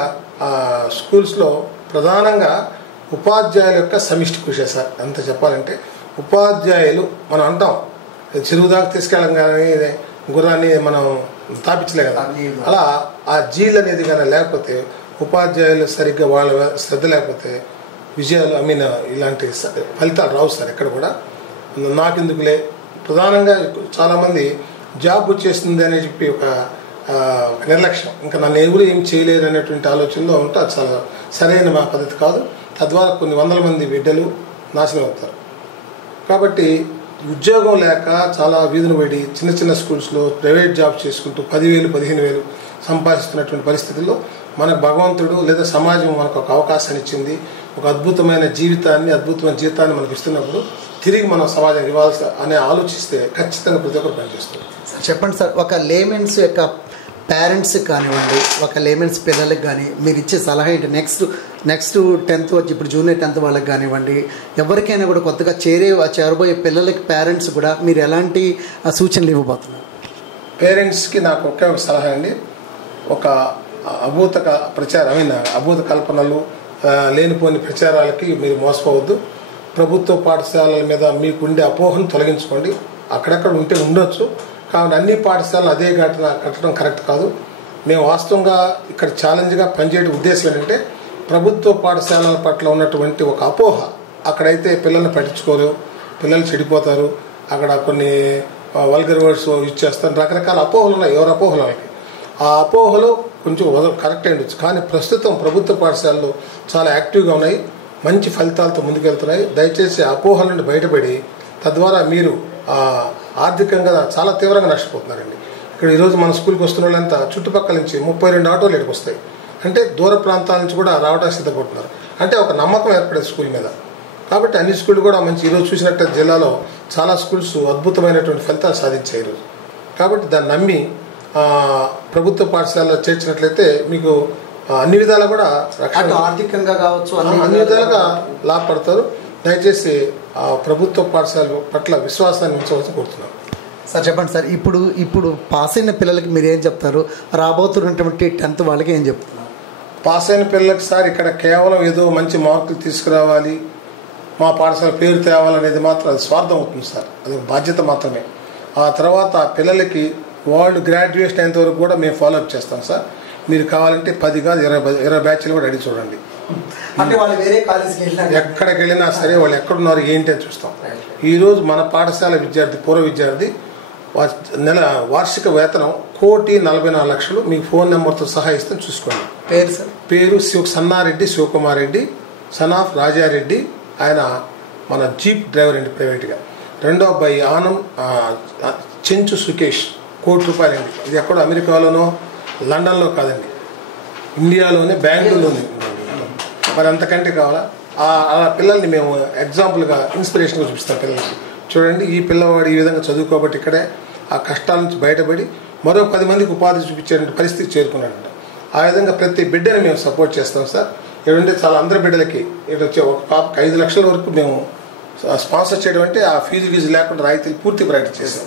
స్కూల్స్లో ప్రధానంగా ఉపాధ్యాయుల యొక్క సమిష్టి కృషి సార్. అంత చెప్పాలంటే ఉపాధ్యాయులు మనం అంటాం చెరువు దాకా తీసుకెళ్ళం కానీ గుర్రాన్ని మనం తాపించలే కదా, అలా ఆ జీల్ అనేది కానీ లేకపోతే ఉపాధ్యాయులు సరిగ్గా వాళ్ళ శ్రద్ధ లేకపోతే విజయాలు ఇలాంటి ఫలితాలు రావు సార్ ఎక్కడ కూడా. నాకెందుకులే ప్రధానంగా చాలామంది జాబ్ వచ్చేస్తుంది అని చెప్పి ఒక నిర్లక్ష్యం, ఇంకా నన్ను ఎవరు ఏం చేయలేరు అనేటువంటి ఆలోచనలో ఉంటే అది చాలా సరైన మా పద్ధతి కాదు. తద్వారా కొన్ని 100 మంది బిడ్డలు నాశనం అవుతారు. కాబట్టి ఉద్యోగం లేక చాలా వీధులు పడి చిన్న స్కూల్స్లో ప్రైవేట్ జాబ్స్ చేసుకుంటూ 10,000 15,000 సంపాదిస్తున్నటువంటి పరిస్థితుల్లో మనకు భగవంతుడు లేదా సమాజం మనకు ఒక అవకాశాన్ని ఇచ్చింది, ఒక అద్భుతమైన జీవితాన్ని మనకు ఇస్తున్నప్పుడు తిరిగి మనం సమాజం ఇవ్వాల్సి అనే ఆలోచిస్తే ఖచ్చితంగా ప్రతి ఒక్కరు పనిచేస్తుంది. చెప్పండి సార్, ఒక లేమెన్స్ యొక్క పేరెంట్స్ కానివ్వండి, ఒక లేమెన్స్ పిల్లలకి కానీ మీరు ఇచ్చే సలహా ఏంటి? నెక్స్ట్ 10th వచ్చి ఇప్పుడు జూనియర్ 10th వాళ్ళకి కానివ్వండి, ఎవరికైనా కూడా కొత్తగా చేరబోయే పిల్లలకి పేరెంట్స్ కూడా మీరు ఎలాంటి సూచనలు ఇవ్వబోతున్నారు? పేరెంట్స్కి నాకు ఒకే ఒక సలహా అండి, ఒక అభూత కల్పనలు, లేనిపోని ప్రచారాలకి మీరు మోసపోవద్దు. ప్రభుత్వ పాఠశాలల మీద మీకుండే అపోహను తొలగించుకోండి. అక్కడక్కడ ఉండొచ్చు, కాబట్టి అన్ని పాఠశాలలు అదే కట్టడం కరెక్ట్ కాదు. మేము వాస్తవంగా ఇక్కడ ఛాలెంజ్గా పనిచేయడం ఉద్దేశం ఏంటంటే ప్రభుత్వ పాఠశాలల పట్ల ఉన్నటువంటి ఒక అపోహ, అక్కడైతే పిల్లల్ని పట్టించుకోరు, పిల్లలు చెడిపోతారు, అక్కడ కొన్ని వల్గర్ వర్డ్స్ యూజ్ చేస్తారు, రకరకాల అపోహలు ఉన్నాయి. ఎవరి అపోహలు వాళ్ళకి. ఆ అపోహలు కొంచెం కరెక్ట్ అయ్యొచ్చు, కానీ ప్రస్తుతం ప్రభుత్వ పాఠశాలలు చాలా యాక్టివ్గా ఉన్నాయి, మంచి ఫలితాలతో ముందుకెళ్తున్నాయి. దయచేసి అపోహల నుండి బయటపడి తద్వారా మీరు ఆర్థికంగా చాలా తీవ్రంగా నష్టపోతున్నారండి. ఇక్కడ ఈరోజు మన స్కూల్కి వస్తున్న వాళ్ళంతా చుట్టుపక్కల నుంచి 32 ఆటోలు ఇక్కడికి వస్తాయి. అంటే దూర ప్రాంతాల నుంచి కూడా రావడానికి సిద్ధపడుతున్నారు. అంటే ఒక నమ్మకం ఏర్పడే స్కూల్ మీద. కాబట్టి అన్ని స్కూళ్ళు కూడా మంచి, ఈరోజు చూసినట్టు జిల్లాలో చాలా స్కూల్స్ అద్భుతమైనటువంటి ఫలితాలు సాధించాయి ఈరోజు. కాబట్టి దాన్ని నమ్మి ప్రభుత్వ పాఠశాలలో చేర్చినట్లయితే మీకు అన్ని విధాలా కూడా రక్షణ, ఆర్థికంగా కావచ్చు, అన్ని విధాలుగా లాభపడతారు. దయచేసి ప్రభుత్వ పాఠశాల పట్ల విశ్వాసాన్ని ఉంచవలసి కోరుతున్నాను. సార్ చెప్పండి సార్, ఇప్పుడు పాస్ అయిన పిల్లలకి మీరు ఏం చెప్తారు? రాబోతున్నటువంటి 10th వాళ్ళకి ఏం చెప్తున్నారు? పాస్ అయిన పిల్లలకి సార్ ఇక్కడ కేవలం ఏదో మంచి మార్కులు తీసుకురావాలి, మా పాఠశాల పేరు తేవాలనేది మాత్రం అది స్వార్థం అవుతుంది సార్. అది బాధ్యత మాత్రమే. ఆ తర్వాత పిల్లలకి వాళ్ళు గ్రాడ్యుయేషన్ అయ్యేంత వరకు కూడా మేము ఫాలోఅప్ చేస్తాం సార్. మీరు కావాలంటే 10 కాదు 20 బ్యాచ్లు కూడా అడిగి చూడండి. అంటే వాళ్ళు వేరే కాలేజీకి ఎక్కడికి వెళ్ళినా సరే వాళ్ళు ఎక్కడున్నారు ఏంటి అని చూస్తాం. ఈరోజు మన పాఠశాల విద్యార్థి, పూర్వ విద్యార్థి వార్షిక వేతనం 1,44,00,000. మీకు ఫోన్ నెంబర్తో సహా ఇస్తే చూసుకోండి. పేరు సార్? పేరు సన్నారెడ్డి శివకుమార్ రెడ్డి, సన్ ఆఫ్ రాజారెడ్డి. ఆయన మన జీప్ డ్రైవర్ అండి ప్రైవేట్గా. రెండో అబ్బాయి ఆనం చెంచు సుకేష్, ₹1,00,00,000 అండి. ఇది ఎక్కడో అమెరికాలోనో లండన్లో కాదండి, ఇండియాలోనే, బెంగళూరులోనే. మరి అంతకంటే కావాలా? ఆ పిల్లల్ని మేము ఎగ్జాంపుల్గా ఇన్స్పిరేషన్గా చూపిస్తాం పిల్లలకి. చూడండి, ఈ పిల్లవాడు ఈ విధంగా చదువుకోబట్టి ఇక్కడే ఆ కష్టాల నుంచి బయటపడి మరో 10 మందికి ఉపాధి చూపించే పరిస్థితి చేరుకున్నాడంట. ఆ విధంగా ప్రతి బిడ్డని మేము సపోర్ట్ చేస్తాం సార్. ఏమంటే చాలా అందరి బిడ్డలకి ఇటు వచ్చే ఒక పాపకి 5 లక్షల వరకు మేము స్పాన్సర్ చేయడం, అంటే ఆ ఫీజు లేకుండా రాయితీలు పూర్తి ప్రకటన చేశాం.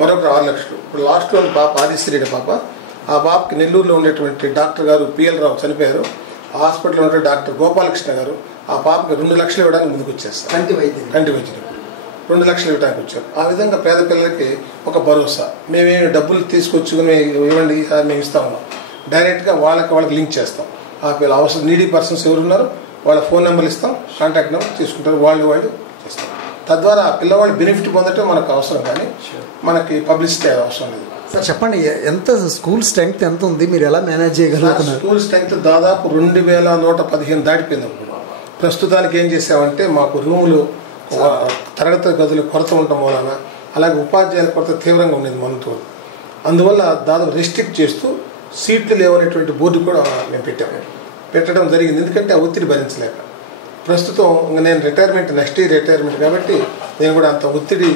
మరొక 6 లక్షలు. ఇప్పుడు లాస్ట్లో పాప ఆదిశ్రీడి పాప, ఆ పాపకి నెల్లూరులో ఉండేటువంటి డాక్టర్ గారు పిఎల్ రావు చనిపోయారు. ఆ హాస్పిటల్లో ఉండే డాక్టర్ గోపాలకృష్ణ గారు ఆ పాపకి 2 లక్షలు ఇవ్వడానికి ముందుకు వచ్చేస్తారు. కంటి వైద్యులు 2 లక్షలు ఇవ్వడానికి వచ్చారు. ఆ విధంగా పేద పిల్లలకి ఒక భరోసా. మేమేమి డబ్బులు తీసుకొచ్చుకుని ఇవ్వండి మేము ఇస్తాము, డైరెక్ట్గా వాళ్ళకి లింక్ చేస్తాం. ఆ పిల్లలు అవసరం నీడీ పర్సన్స్ ఎవరున్నారో వాళ్ళ ఫోన్ నెంబర్లు ఇస్తాం, కాంటాక్ట్ నెంబర్ తీసుకుంటారు, వాళ్ళు చేస్తాం. తద్వారా ఆ పిల్లవాళ్ళు బెనిఫిట్ పొందటం మనకు అవసరం, కానీ మనకి పబ్లిసిటీ అవసరం లేదు. సార్ చెప్పండి, ఎంత స్కూల్ స్ట్రెంగ్త్ ఎంత ఉంది, మీరు ఎలా మేనేజ్ చేయగలుగుతున్నారు? స్కూల్ స్ట్రెంగ్త్ దాదాపు 2,115 దాటిపోయింది. ప్రస్తుతానికి ఏం చేసామంటే మాకు రూములు, తరగతి గదులు కొరత ఉండటం వలన, అలాగే ఉపాధ్యాయుల కొరత తీవ్రంగా ఉండేది మనతో. అందువల్ల దాదాపు రెస్ట్రిక్ట్ చేస్తూ సీట్లు లేవనేటువంటి బోర్డు కూడా మేము పెట్టడం జరిగింది. ఎందుకంటే ఆ ఒత్తిడి భరించలేక. ప్రస్తుతం నేను నెక్స్ట్ ఇయర్ రిటైర్మెంట్ కాబట్టి నేను కూడా అంత ఒత్తిడి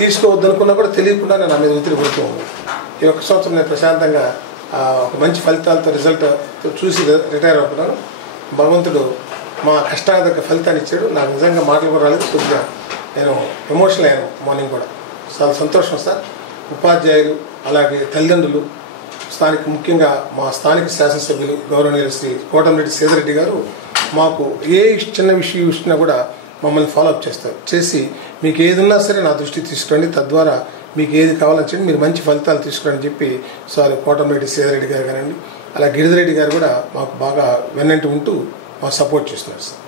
తీసుకోవద్దు అనుకున్నా కూడా తెలియకుండా నా మీద ఒత్తిడి పడుతూ ఉంది. ఈ 1 సంవత్సరం నేను ప్రశాంతంగా ఒక మంచి ఫలితాలతో రిజల్ట్ చూసి రిటైర్ అవుతున్నాను. భగవంతుడు మా కష్టానికి తగ్గ ఫలితాన్ని ఇచ్చాడు. నాకు నిజంగా మాటలు కూడా రాలేదు, కొద్దిగా నేను ఎమోషనల్ అయ్యాను. మార్నింగ్ కూడా చాలా సంతోషం సార్. ఉపాధ్యాయులు అలాగే తల్లిదండ్రులు, ముఖ్యంగా మా స్థానిక శాసనసభ్యులు గౌరవనీయులు శ్రీ కోటమిరెడ్డి సేదరెడ్డి గారు మాకు ఏ చిన్న విషయం ఇచ్చినా కూడా మమ్మల్ని ఫాలోఅప్ చేసి మీకు ఏదున్నా సరే నా దృష్టికి తీసుకురండి, తద్వారా మీకు ఏది కావాలని చెప్పి మీరు మంచి ఫలితాలు తీసుకురండి చెప్పి సార్ కోటమిరెడ్డి సేదరెడ్డి గారు కానివ్వండి, అలా గిరిధిరెడ్డి గారు కూడా మాకు బాగా వెన్నంటి ఉంటూ మాకు సపోర్ట్ చేస్తున్నారు సార్.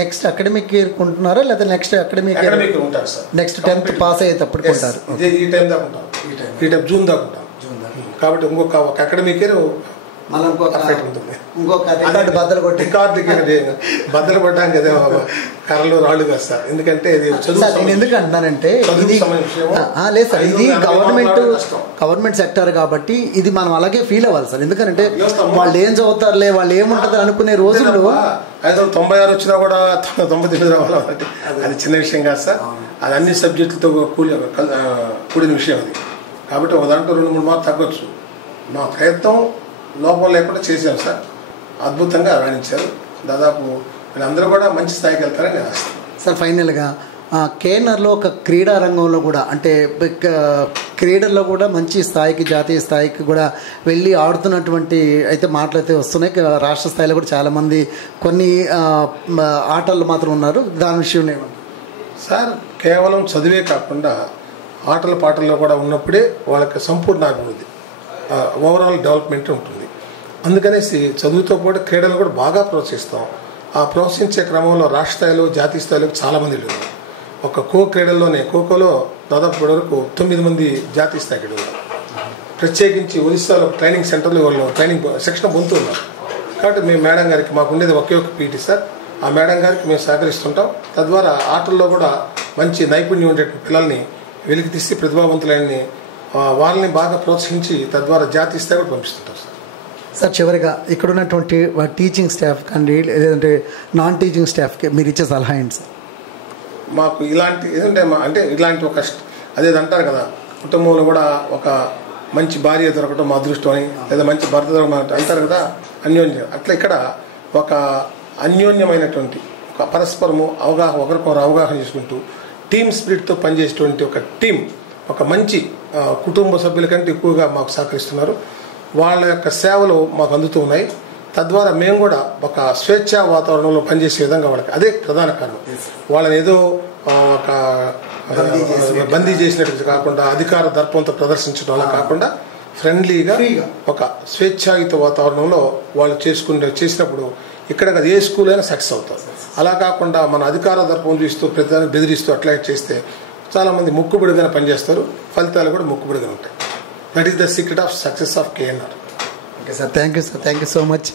నెక్స్ట్ అకాడమిక్ ఇయర్ కొంటున్నారా లేదా నెక్స్ట్ అకాడమిక్ ఉంటారు సార్? నెక్స్ట్ 10th పాస్ అయ్యేటప్పుడు కొంటారు. ఈ టైం దాకా ఉంటారు, ఈ టైం జూన్ దాకా ఉంటారు. కాబట్టి ఇంకొక అకాడమిక్ ఇయర్ బద్దలు పడ్డానికి అదే కర్రలు రాళ్ళు కదా సార్. ఎందుకంటే ఇది నేను ఎందుకు అంటున్నానంటే లేదు సార్, ఇది గవర్నమెంట్ సెక్టర్ కాబట్టి ఇది మనం అలాగే ఫీల్ అవ్వాలి సార్. ఎందుకంటే వాళ్ళు ఏం చదువుతారులే, వాళ్ళు ఏముంటుంది అనుకునే రోజుల్లో 96 వచ్చినా కూడా 99 రావాలంటే అది చిన్న విషయం కాదు సార్. అది అన్ని సబ్జెక్టులతో కూడిన విషయం అది. కాబట్టి ఒక దాంట్లో 2-3 మార్కులు తగ్గొచ్చు. మా ప్రయత్నం లోపం లేకుండా చేశాం సార్. అద్భుతంగా రాణించారు. దాదాపు వీళ్ళందరూ కూడా మంచి స్థాయికి వెళ్తారని నేను ఆశిస్తాను సార్. ఫైనల్గా కేఎన్ఆర్లో ఒక క్రీడా రంగంలో కూడా అంటే క్రీడల్లో కూడా మంచి స్థాయికి, జాతీయ స్థాయికి కూడా వెళ్ళి ఆడుతున్నటువంటి అయితే మాటలైతే వస్తున్నాయి. రాష్ట్ర స్థాయిలో కూడా చాలామంది కొన్ని ఆటలు మాత్రం ఉన్నారు. దాని విషయంలో ఏమన్నా సార్, కేవలం చదివే కాకుండా ఆటల పాటల్లో కూడా ఉన్నప్పుడే వాళ్ళకి సంపూర్ణ అభివృద్ధి, ఓవరాల్ డెవలప్మెంట్ ఉంటుంది. అందుకనేసి చదువుతో పాటు క్రీడలు కూడా బాగా ప్రోత్సహిస్తాం. ఆ ప్రోత్సహించే క్రమంలో రాష్ట్ర స్థాయిలో, జాతీయ స్థాయిలో చాలామంది వెళ్ళారు. ఒక క్రీడల్లోనే ఖోఖోలో దాదాపు వరకు 9 మంది జాతీయ స్థాయికి వెళ్ళారు. ప్రత్యేకించి ఒరిస్సాలో ట్రైనింగ్ సెంటర్లో వాళ్ళు ట్రైనింగ్ శిక్షణ పొందుతున్నారు. కాబట్టి మేము మేడం గారికి, మాకు ఉండేది ఒకే ఒక పీటీ సార్, ఆ మేడం గారికి మేము సహకరిస్తుంటాం. తద్వారా ఆటల్లో కూడా మంచి నైపుణ్యం ఉండే పిల్లల్ని వెలికి తీసి ప్రతిభావంతులని వాళ్ళని బాగా ప్రోత్సహించి తద్వారా జాతీయ స్థాయి కూడా పంపిస్తుంటాం సార్. సార్, చివరిగా ఇక్కడ ఉన్నటువంటి టీచింగ్ స్టాఫ్ కానీ లేదంటే నాన్ టీచింగ్ స్టాఫ్కి మీరు ఇచ్చే సలహా ఏంటి సార్? మాకు ఇలాంటి ఏదంటే అంటే ఇలాంటి ఒక అదేదంటారు కదా, కుటుంబంలో కూడా ఒక మంచి భార్య దొరకటం మా అదృష్టం అని, లేదా మంచి భర్త దొరకడం అంటారు కదా, అన్యోన్యం. అట్లా ఇక్కడ ఒక అన్యోన్యమైనటువంటి ఒక పరస్పరము అవగాహన, ఒకరికొకరు అవగాహన చేసుకుంటూ టీమ్ స్పిరిట్తో పనిచేసేటువంటి ఒక టీం, ఒక మంచి కుటుంబ సభ్యుల కంటే ఎక్కువగా మాకు సహకరిస్తున్నారు. వాళ్ళ యొక్క సేవలు మాకు అందుతూ ఉన్నాయి. తద్వారా మేము కూడా ఒక స్వేచ్ఛా వాతావరణంలో పనిచేసే విధంగా వాళ్ళకి అదే ప్రధాన కారణం. వాళ్ళని ఏదో ఒక బందీ చేసినట్టు కాకుండా, అధికార దర్పంతో ప్రదర్శించడం అలా కాకుండా ఫ్రెండ్లీగా ఒక స్వేచ్ఛాయుత వాతావరణంలో వాళ్ళు చేసినప్పుడు ఇక్కడ ఏ స్కూల్ అయినా సక్సెస్ అవుతారు. అలా కాకుండా మన అధికార దర్పం చూస్తూ ప్రతిదాన్ని బెదిరిస్తూ అట్లా చేస్తే చాలామంది ముక్కుబడిగానే పనిచేస్తారు, ఫలితాలు కూడా ముక్కుబడిగా ఉంటాయి. That is the secret of success of KNR. Okay sir, thank you sir, thank you so much.